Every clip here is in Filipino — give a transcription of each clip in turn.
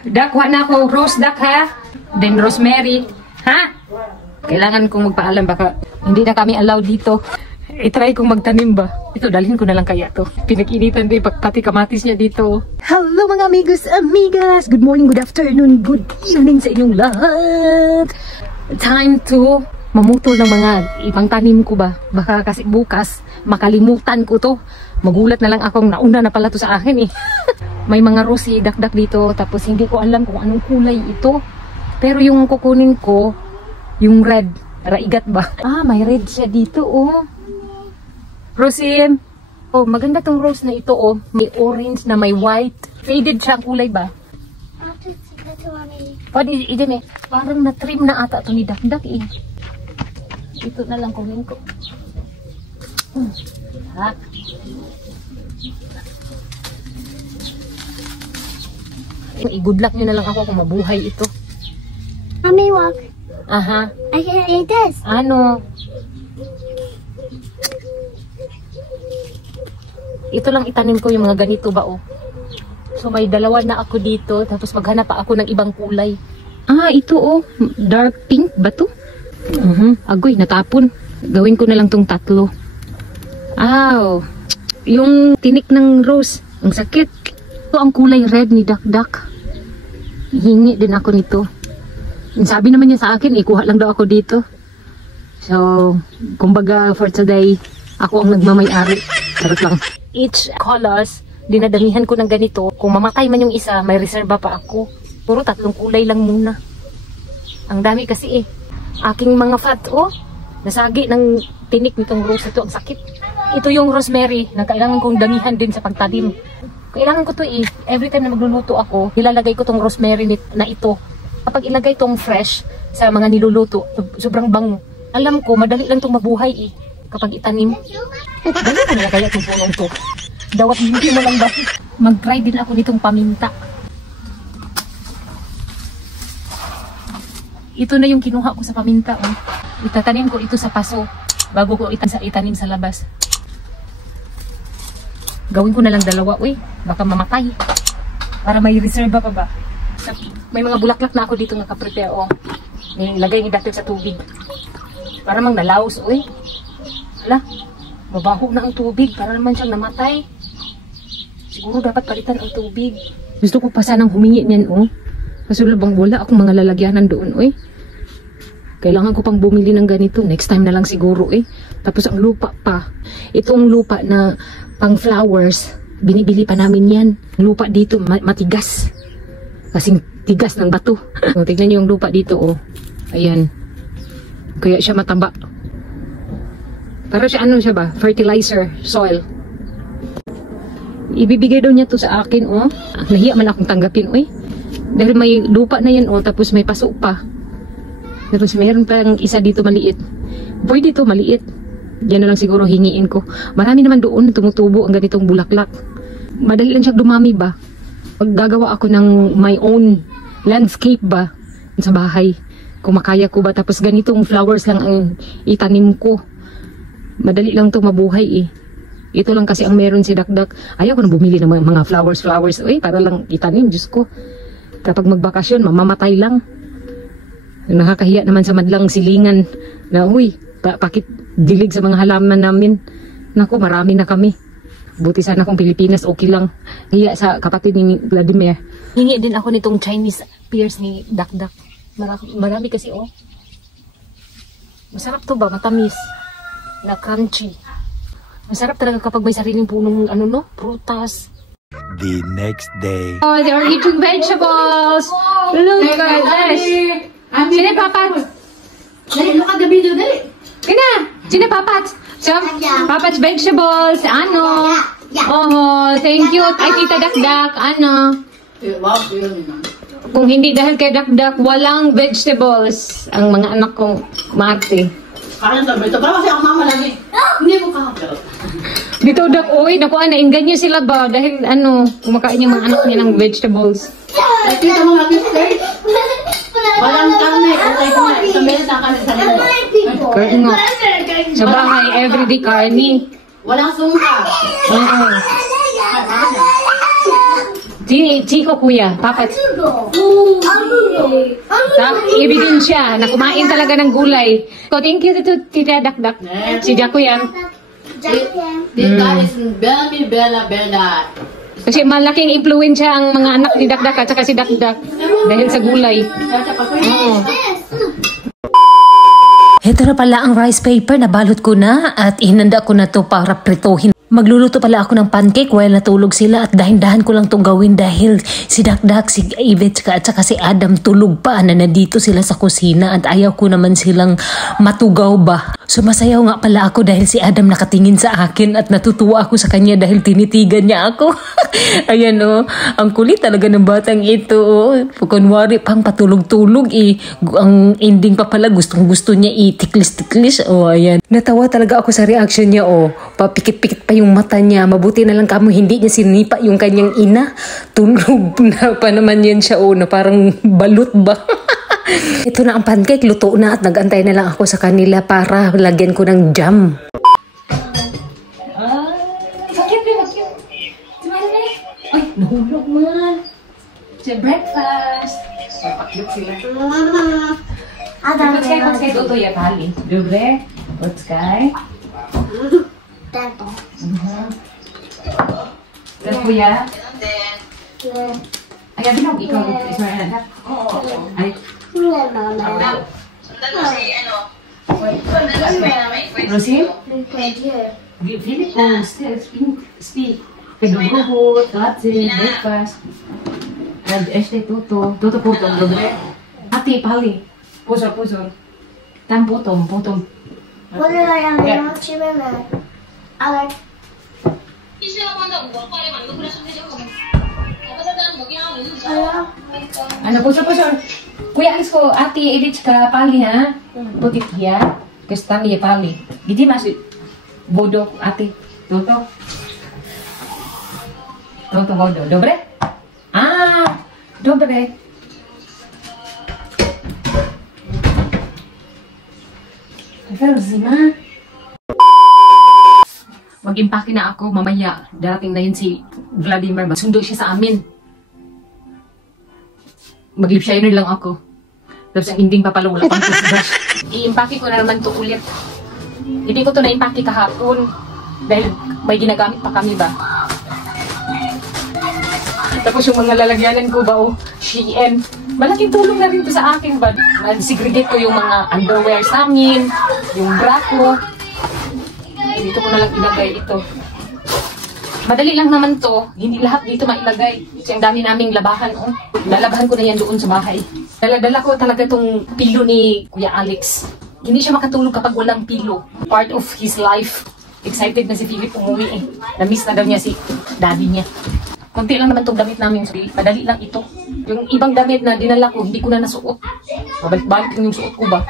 Dak, wa na ako rose dak ha. Then rosemary. Ha? Kailangan kong magpaalam baka hindi na kami allowed dito. I-try kong magtanim ba? Ito, dalhin ko na lang kaya to. Pinag-initan din pati kamatis niya dito. Hello mga amigos, amigas! Good morning, good afternoon, good evening sa inyong lahat! Time to mamutol ng mga ibang tanim ko ba? Baka kasi bukas, makalimutan ko to. Magulat na lang akong nauna na pala to sa akin eh. May mga rosy dakdak dito, tapos hindi ko alam kung anong kulay ito. Pero yung kukunin ko, yung red, raigat ba? Ah, may red siya dito oh. Rosin. Oh, maganda tong rose na ito oh. May orange na may white. Faded siya ang kulay ba? Oh, di parang na-trim na ata ito ni dakdak eh. Ito na lang kunin ko. Ha? I-good luck nyo na lang ako kung mabuhay ito. Mommy, walk. Aha. I can eat this. Ano? Ito lang itanim ko yung mga ganito ba oh. So may dalawa na ako dito. Tapos maghanap pa ako ng ibang kulay. Ah, ito oh. Dark pink ba to? Agoy, natapon. Gawin ko na lang tong tatlo. Aw. Yung tinik ng rose. Ang sakit. Ito ang kulay red ni Dakdak. Hingi din ako nito. Sabi naman niya sa akin, ikuha lang daw ako dito. So, kumbaga for today, ako ang nagmamay-ari. Charot lang. Each colors, dinadamihan ko ng ganito. Kung mamatay man yung isa, may reserva pa ako. Puro 3 kulay lang muna. Ang dami kasi eh. Aking mga fat, oh. Nasagi ng tinik nitong rose ito. Ang sakit. Ito yung rosemary na kailangan kong damihan din sa pagtanim. Kailangan ko to eh. Every time na magluluto ako, nilalagay ko tong rosemary na ito. Kapag ilagay tong fresh sa mga niluluto, sobrang bango. Alam ko, madali lang tong mabuhay eh. Kapag itanim. Dali ko na kaya itong punong to. Dawat hindi mo lang ba? Mag-try din ako nitong paminta. Ito na yung kinuha ko sa paminta. Oh. Itatanim ko ito sa paso bago ko itanim sa labas. Gawin ko na lang 2, uy. Baka mamatay. Para may reserva pa ba? May mga bulaklak na ako dito nga ka-prepare. Oh. Nilagay ni dati sa tubig. Para mang nalaos, uy. Hala, mabaho na ang tubig. Para naman siyang namatay. Siguro dapat palitan ang tubig. Gusto ko pa sanang humingi niyan, oh. Kasi wala akong mga lalagyanan doon, uy. Kailangan ko pang bumili ng ganito. Next time na lang siguro, eh. Tapos ang lupa pa. Itong lupa na pang flowers, binibili pa namin yan. Lupa dito, matigas. Kasing tigas ng bato. So, tignan niyo yung lupa dito, oh. Ayan. Kaya siya mataba. Para siya, ano siya ba? Fertilizer, soil. Ibibigay daw niya to sa akin, oh. Nahiya man akong tanggapin, uy. Dahil may lupa na yan, oh. Tapos may paso pa. Tapos mayroon pang isa dito maliit. Pwede to maliit. Yan na lang siguro hingiin ko. Marami naman doon tumutubo ang ganitong bulaklak. Madali lang siya dumami ba? Pag gagawa ako ng my own landscape ba sa bahay. Kung makaya ko ba. Tapos ganitong flowers lang ang itanim ko. Madali lang to mabuhay eh. Ito lang kasi ang meron si Dakdak. Ayaw ko na bumili ng mga flowers. Para lang itanim. Diyos ko. Kapag magbakasyon, mamamatay lang. Nakakahiya naman sa madlang silingan na uy, pakit dilig sa mga halaman namin. Naku, marami na kami. Buti sana kung Pilipinas, okay lang. Hiya sa kapatid ni Vladimir. Hingi din ako nitong Chinese pears ni Dakdak. Marami kasi oh. Masarap to ba? Matamis. Na crunchy. Masarap talaga kapag may sariling punong ano no, prutas. The next day. Oh, they are eating vegetables. Look at this. Sino papat? Dali, look at the video, dali. Kina, sino papat? So, papat's vegetables, ano? Oh, thank you. Ay, Tita Dakdak, ano? Kung hindi dahil kay Dakdak, walang vegetables ang mga anak kong Marte. Kaya sabi ito, pero kasi ang mama lagi. Hindi mo kakapil. Dito Dak, oy, nakuha na, inganyo sila ba? Dahil ano, kumakain yung mga anak niya ng vegetables. Nakita mo lagi, sir? Walang karne, okay ko na. Isang beses na karne sa linggo. Kaya nga, sa bahay, everyday karni. Walang sungka. Oo. Chico kuya, papat. Ebidensya na kumain talaga ng gulay. So, thank you to Tita Dakdak. Si Jaco yan. This guy is very bella. Kasi malaking impluensya ang mga anak ni Dakdak at saka si Dakdak dahil sa gulay. Oo. Ito na pala ang rice paper, nabalot ko na at hinanda ko na to para prituhin. Magluluto pala ako ng pancake while natulog sila at dahan-dahan ko lang itong gawin dahil si Dakdak, si Yvette at saka si Adam tulog pa na nandito sila sa kusina at ayaw ko naman silang matugaw ba. Sumasayaw nga pala ako dahil si Adam nakatingin sa akin at natutuwa ako sa kanya dahil tinitigan niya ako. Ayan ang kulit talaga ng batang ito. Kunwari pang patulog-tulog ang ending pa pala gustong gusto niya tiklis-tiklis. Ayan. Natawa talaga ako sa reaction niya papikit-pikit pa yung mata niya. Mabuti na lang kamo hindi niya sinipa yung kanyang ina. Tulog na pa naman yan siya na parang balut ba. Ito na ang pancake, luto na at nag-antay na lang ako sa kanila para lagyan ko ng jam. Ay, nahulog man. Sa breakfast. Papakyut sila. What's kay Toto ya kali? Dobre? What's kay? Tato. Tapos kuya? Ay, abinaw, ikaw. Ay, Rosie? Filippo, speak. Pedro, Tatsi, breakfast. Toto putong, dobre? Ati, pali. Pusor. Tan putong. What did I have? Alex. Ano, pusor. Kuya, alis ko, ati, edit ka pali ha? Putit ya. Kestang ya pali. Gidi masih bodoh, ati. Toto bodoh. Dobre? Dobre. Verzima. Mag-impake na ako mamaya. Darating na yun si Vladimir. Magsundo siya sa amin. Mag-lip shiner lang ako. Tapos ang ending pa pala wala pang toothbrush. I-impake ko na naman to ulit. Hindi ko to na-impake kahapon. Dahil may ginagamit pa kami ba. Tapos yung mga lalagyanan ko ba Shein. Malaking tulong na rin to sa akin ba. Nag-segregate ko yung mga underwear sa amin. Yung bra ko. Dito ko na lang ilagay ito. Madali lang naman to. Hindi lahat dito mailagay. Kasi ang dami naming labahan. Lalabahan ko na yan doon sa bahay. Dala-dala ko talaga itong pilo ni Kuya Alex. Hindi siya makatulog kapag walang pilo. Part of his life. Excited na si Philip umuwi Na-miss na daw niya si daddy niya. Konti lang naman itong damit namin. Madali lang ito. Yung ibang damit na dinala ko, hindi ko na nasuot. Babalik-balik yung suot ko ba.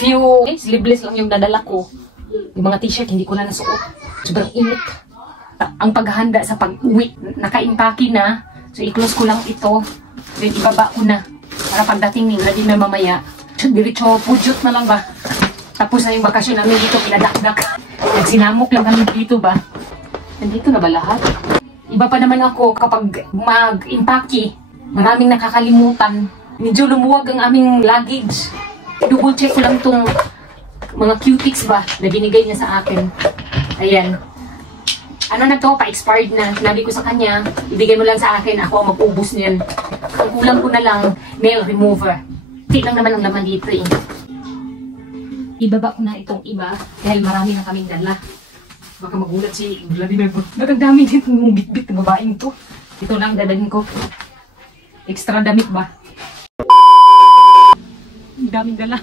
Few sleeveless lang yung nadala ko. Yung mga t-shirt, hindi ko na nasuot. Sobrang init. Ang paghahanda sa pag-uwi, naka-impake na. So, i-close ko lang ito. Then, ibaba ko na. Para pagdating ni Vladimir mamaya, diretso, pujot na lang ba? Tapos na yung bakasyon namin dito, pinadakdak. Nagsinamok lang kami dito ba? Nandito na ba lahat? Iba pa naman ako kapag mag-impake. Maraming nakakalimutan. Medyo lumuwag ang aming luggage. Double check ko lang itong mga cutics ba na binigay niya sa akin. Ayan. Ano na to? Pa-expired na. Sinabi ko sa kanya, ibigay mo lang sa akin. Ako ang mag-ubos niyan. Ang kulang ko na lang, nail remover. Hindi lang naman ang laman dito Ibaba ko na itong iba dahil marami na kaming dala. Baka magulat si Vladimir. Nagdami dito ng bit-bit na babaeng to. Ito lang dadalhin ko. Extra damit ba? Daming dala.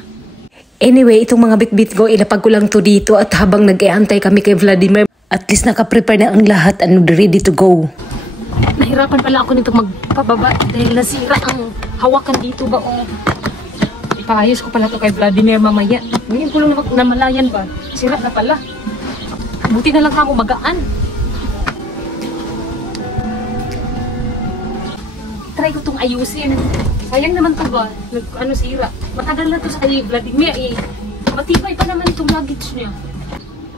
Anyway, itong mga bit-bit ko, ilapag ko lang to dito at habang nag-iantay kami kay Vladimir, at least nakaprepare na ang lahat and ready to go. Nahirapan pala ako nito magpababa dahil nasira ang hawakan dito ba Ipaayos ko pala to kay Vladimir mamaya. Ngayon ko lang namalayan ba? Sira na pala. Buti na lang kamo magaan. Try ko itong ayusin. Sayang naman to ba? Sira. Matagal na to sa kay Vladimir Matibay pa naman itong luggage niya.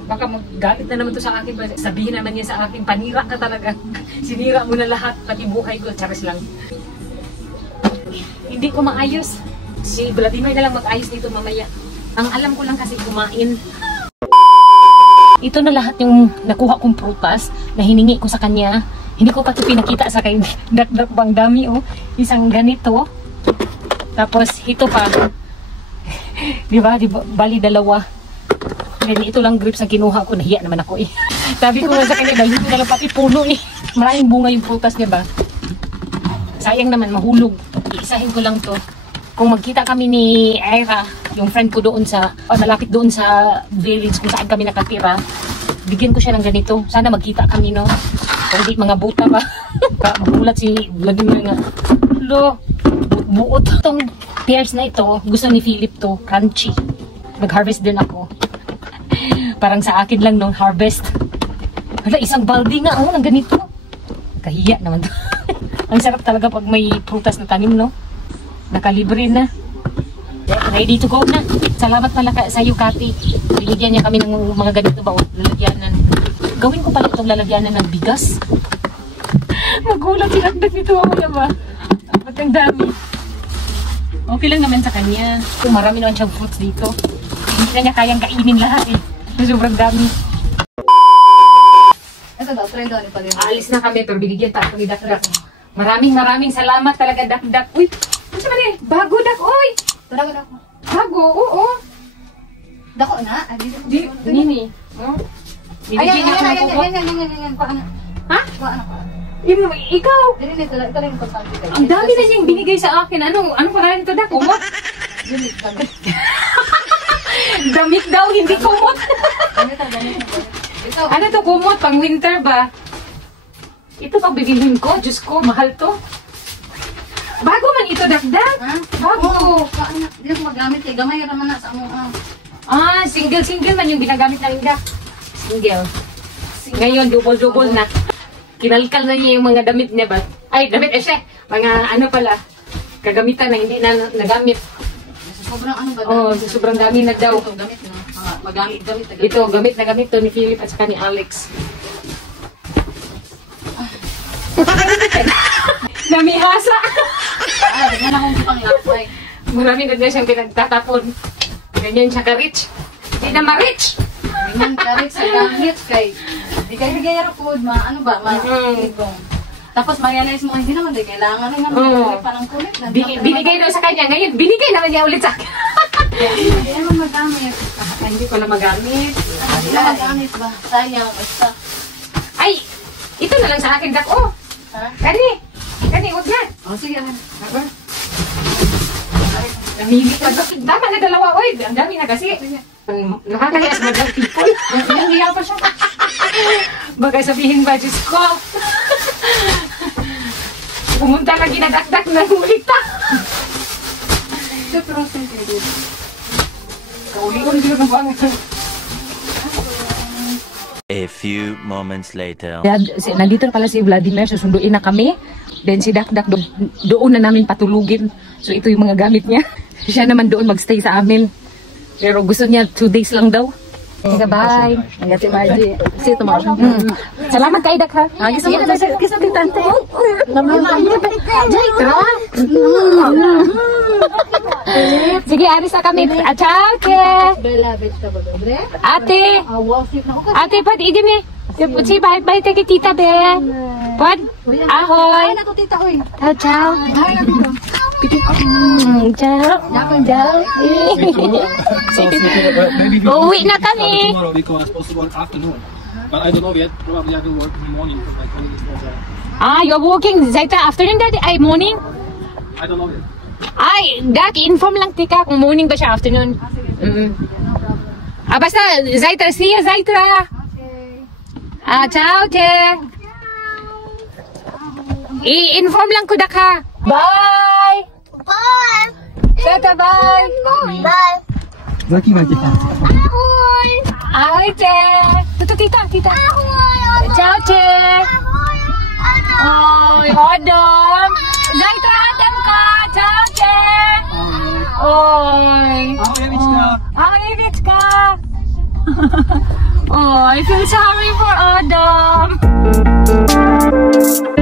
Baka magalit na naman to sa akin. Sabihin naman niya sa akin, panira ka talaga. Sinira mo na lahat, pati buhay ko. Charis lang. Hindi ko maayos. Si Vladimir na lang mag-ayos dito mamaya. Ang alam ko lang kasi kumain. Ito na lahat yung nakuha kong prutas na hiningi ko sa kanya. Hindi ko pa ito pinakita sa kay Dakdak bang dami oh. Isang ganito. Tapos ito pa. Diba? Bali dalawa. Then ito lang grapes ang kinuha ko. Nahiya naman ako eh. Sabi ko nga sa kanya, dahil ko na lang pati puno eh. Maraming bunga yung prutas niya ba? Sayang naman, mahulog. Iisahin ko lang to. Kung magkita kami ni Ira, yung friend ko doon sa, malapit doon sa village kung saan kami nakatira, bigyan ko siya ng ganito. Sana magkita kami, no? Kung di mga buta ba? Magulat si Vladimir nga. Lo, buot. Itong pears na ito, gusto ni Philip to, crunchy. Nag-harvest din ako. Parang sa akin lang nung harvest. Hala, isang balde nga, ng ganito. Kahiya naman to. Ang sarap talaga pag may prutas na tanim, no? Nakalibre na. Ready to go na. Salamat pala sa iyo, Kati. Binigyan niya kami ng mga ganito ba? Lalagyanan. Gawin ko pala itong lalagyanan ng bigas. Magulat si Dakdak nito ako na ba? Ba't ang dami? Okay lang naman sa kanya. Kung marami naman siyang fruits dito. Hindi na niya kayang kainin lahat eh. Sobrang dami. Ito daw, try daw ni Pagin. Aalis na kami pero binigyan pa ako ni Dakdak. Maraming salamat talaga, Dakdak. Uy! Ano siya man eh? Bago, Dak! Uy! Dako. Bago, oo. Dako na? Nini. Binigyan niya ako ng kuko. Ayan. Paano? Ha? Paano? Ikaw! Ito lang yung importante kayo. Ang dami na niyang binigay sa akin. Ano pangalan ito, Dak? Kumot? Damit daw, hindi kumot. Gamit. Ito. Ano to, kumot? Pang winter ba? Ito pang bibilhin ko. Diyos ko, mahal to. Bago man ito, Dakdak. Ha? Bago. Paano? Hindi ko magamit eh. Gamay raman na sa mo. Single man yung ginagamit ng Dak. Single. Ngayon, double na. Kinalkal na niya yung mga damit niya ba? Ay, damit siya. Mga ano pala, kagamitan na hindi na nagamit. Sobrang ano ba? Sobrang dami na daw. Ito, gamit no? Magamit. Ito, gamit na gamit to ni Philip at saka ni Alex. Namihasa! Ganyan akong pang-lapay. Marami na siyang pinagtatapon. Ganyan siya ka-rich. Hindi na ma-rich! Ganyan karit sa gamit kay di kayo bigay food, ano ba? Tapos ma-realize mo, hindi naman din kailangan na naman pa ng kulit. Binigay daw sa kanya. Ngayon, binigay naman niya ulit sa akin. Hindi naman magamit. Hindi ko na magamit. Hindi na magamit ba? Sayang, basta. Ay! Ito na lang sa akin, Dak. Oh! Ha? Kani, huwag na. Sige. Namili ka ba? Tama na dalawa, oy. Ang dami na kasi. Nakakaya sa madlang people. Nandiyan pa siya. Baka sabihin ba, Diyos ko. Pumunta na ginadakdak na ulit Ito process eh. Kauliwan din ang bangan. A few moments later. Nandito pala si Vladimir, susunduin na kami. Then si Dakdak doon na namin patulugin. So ito yung mga gamit niya. Siya naman doon magstay sa amin. Pero gusto niya 2 days lang daw. Sige, bye. Hanggang si Margie. See you tomorrow. Salamat kay Dak ha. Gusto mo kay Tante. Sige, aris na kami. Ciao, ke. Ate. Ate, pwede idi mi. Sige, bye kay tita, be. Pwede? Ahoy. Ay, nato tita, oy. Ciao. Ciao. Ciao. Uuwi na kami. Tomorrow because I'm supposed to work afternoon. But I don't know yet. Probably I will work in the morning because my colleague is not there. You're working zaita afternoon, daddy? Ay, morning? I don't know yet. Ay, Dak, inform lang tika kung morning ba siya afternoon. Basta, zaitra. See you, zaitra. Ciao, te. I-inform lang ko, Dak, ha. Bye! Bye! Tata, bye! Bye! Ahoy! Ahoy, te! Tuto, tita. Ahoy! Ciao, te! Ahoy! Oy, Adam! Zaitra, Adam ka! Ciao, te! Oy! Ahoj, Evička. Ahoj, Evička! I feel sorry for Adam.